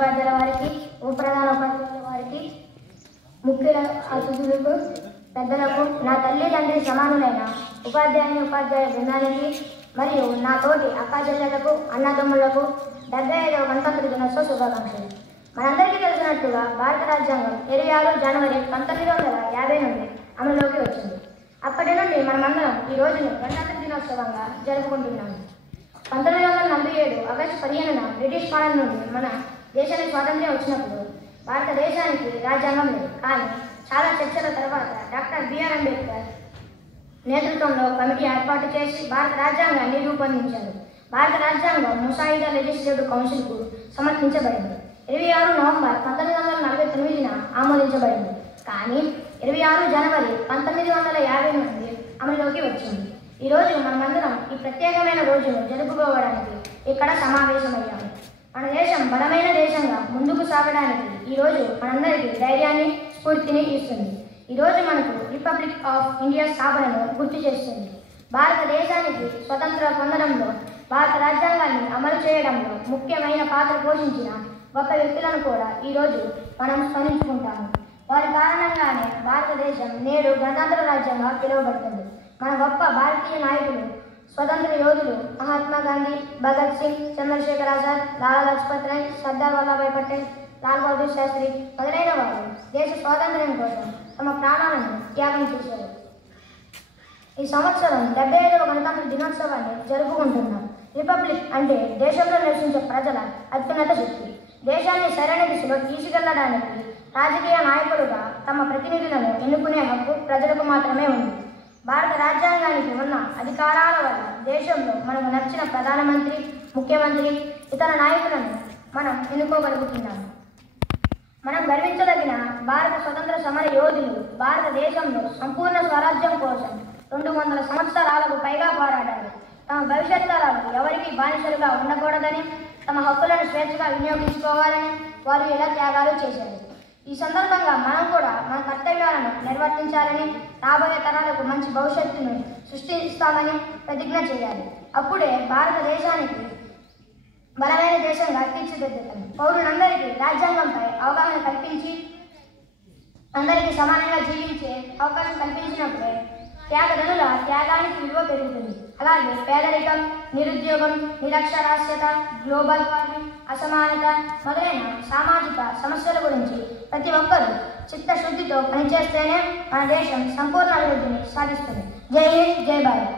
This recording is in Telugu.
ఉపాధ్యాయుల వారికి, ప్రధాన ఉపాధ్యాయుల వారికి, ముఖ్య అతిథులకు, పెద్దలకు, నా తల్లి తండ్రి సమానులైన ఉపాధ్యాయ బృందానికి మరియు నా తోటి అక్కాచెల్లెలకు, అన్నదమ్ములకు 75వ గణతంత్ర దినోత్సవ శుభాకాంక్షలు. మనందరికీ తెలిసినట్టుగా భారత రాజ్యాంగం 26 జనవరి 1950 నుండి అమలులోకి వచ్చింది. అప్పటి నుండి మనమందరం ఈ రోజును గణతంత్ర దినోత్సవంగా జరుపుకుంటున్నాము. 1947 ఆగస్టు 15న బ్రిటిష్ పాలన నుండి మన దేశానికి స్వాతంత్ర్యం వచ్చినప్పుడు భారతదేశానికి రాజ్యాంగం లేదు. కానీ చాలా చర్చల తర్వాత డాక్టర్ బిఆర్ అంబేద్కర్ నేతృత్వంలో కమిటీ ఏర్పాటు చేసి భారత రాజ్యాంగాన్ని రూపొందించారు. భారత రాజ్యాంగం ముసాయిదా లెజిస్లేటివ్ కౌన్సిల్కు సమర్పించబడింది. 26 నవంబర్ 1949న ఆమోదించబడింది. కానీ 26 జనవరి 1950 నుండి అమలులోకి వచ్చింది. ఈరోజు మనమందరం ఈ ప్రత్యేకమైన రోజును జరుపుకోవడానికి ఇక్కడ సమావేశమయ్యాము. మన దేశం బలమైన దేశంగా ముందుకు సాగడానికి ఈరోజు మనందరికీ ధైర్యాన్ని, స్ఫూర్తిని ఇస్తుంది. ఈరోజు మనకు రిపబ్లిక్ ఆఫ్ ఇండియా స్థాపనను గుర్తు చేస్తుంది. భారతదేశానికి స్వతంత్రం పొందడంలో, భారత రాజ్యాంగాన్ని అమలు చేయడంలో ముఖ్యమైన పాత్ర పోషించిన గొప్ప వ్యక్తులను కూడా ఈరోజు మనం స్మరించుకుంటాము. వారి కారణంగానే భారతదేశం నేడు గణతంత్ర రాజ్యంగా పిలువబడుతుంది. మన గొప్ప భారతీయ నాయకులు, స్వతంత్ర యోధులు మహాత్మా గాంధీ, భగత్ సింగ్, చంద్రశేఖర్ ఆజాద్, లాలా లజపత్ రాయ్, సర్దార్ వల్లభాయ్ పటేల్, లాల్ బహదూర్ శాస్త్రి మొదలైన వారు దేశ స్వాతంత్ర్యం కోసం తమ ప్రాణాలను త్యాగం చేశారు. ఈ సంవత్సరం 75వ గణతంత్ర దినోత్సవాన్ని జరుపుకుంటున్నాం. రిపబ్లిక్ అంటే దేశంలో నివసించే ప్రజల అత్యున్నత శక్తి. దేశాన్ని సరైన దిశలో తీసుకెళ్లడానికి రాజకీయ నాయకులుగా తమ ప్రతినిధులను ఎన్నుకునే హక్కు ప్రజలకు మాత్రమే ఉంది. భారత రాజ్యాంగానికి ఉన్న అధికారాల వల్ల దేశంలో మనకు నచ్చిన ప్రధానమంత్రి, ముఖ్యమంత్రి, ఇతర నాయకులను మనం ఎన్నుకోగలుగుతున్నాము. మనం గర్వించదగిన భారత స్వతంత్ర సమర యోధులు భారతదేశంలో సంపూర్ణ స్వరాజ్యం కోసం 200 సంవత్సరాలకు పైగా పోరాడారు. తమ భవిష్యత్ తరాలు ఎవరికి బానిసలుగా ఉండకూడదని, తమ హక్కులను స్వేచ్ఛగా వినియోగించుకోవాలని వారు ఇలా త్యాగాలు చేశారు. ఈ సందర్భంగా మనం కూడా మన కర్తవ్యాలను నిర్వర్తించాలని, రాబోయే తరాలకు మంచి భవిష్యత్తును సృష్టిస్తామని ప్రతిజ్ఞ చేయాలి. అప్పుడే భారతదేశానికి బలమైన దేశంగా తీర్చిదిద్దుతాం. పౌరులందరికీ రాజ్యాంగంపై అవగాహన కల్పించి అందరికీ సమానంగా జీవించే అవకాశం కల్పించినప్పుడే త్యాగదనుల త్యాగానికి విలువ పెరుగుతుంది. అలాగే పేదరికం, నిరుద్యోగం, నిరక్షరాస్యత, గ్లోబల్ వార్మింగ్, అసమానత మొదలైన సామాజిక సమస్యల గురించి ప్రతి ఒక్కరూ చిత్తశుద్ధితో పనిచేస్తేనే మన దేశం సంపూర్ణ అభివృద్ధిని సాధిస్తుంది. జై హింద్, జై భారత్.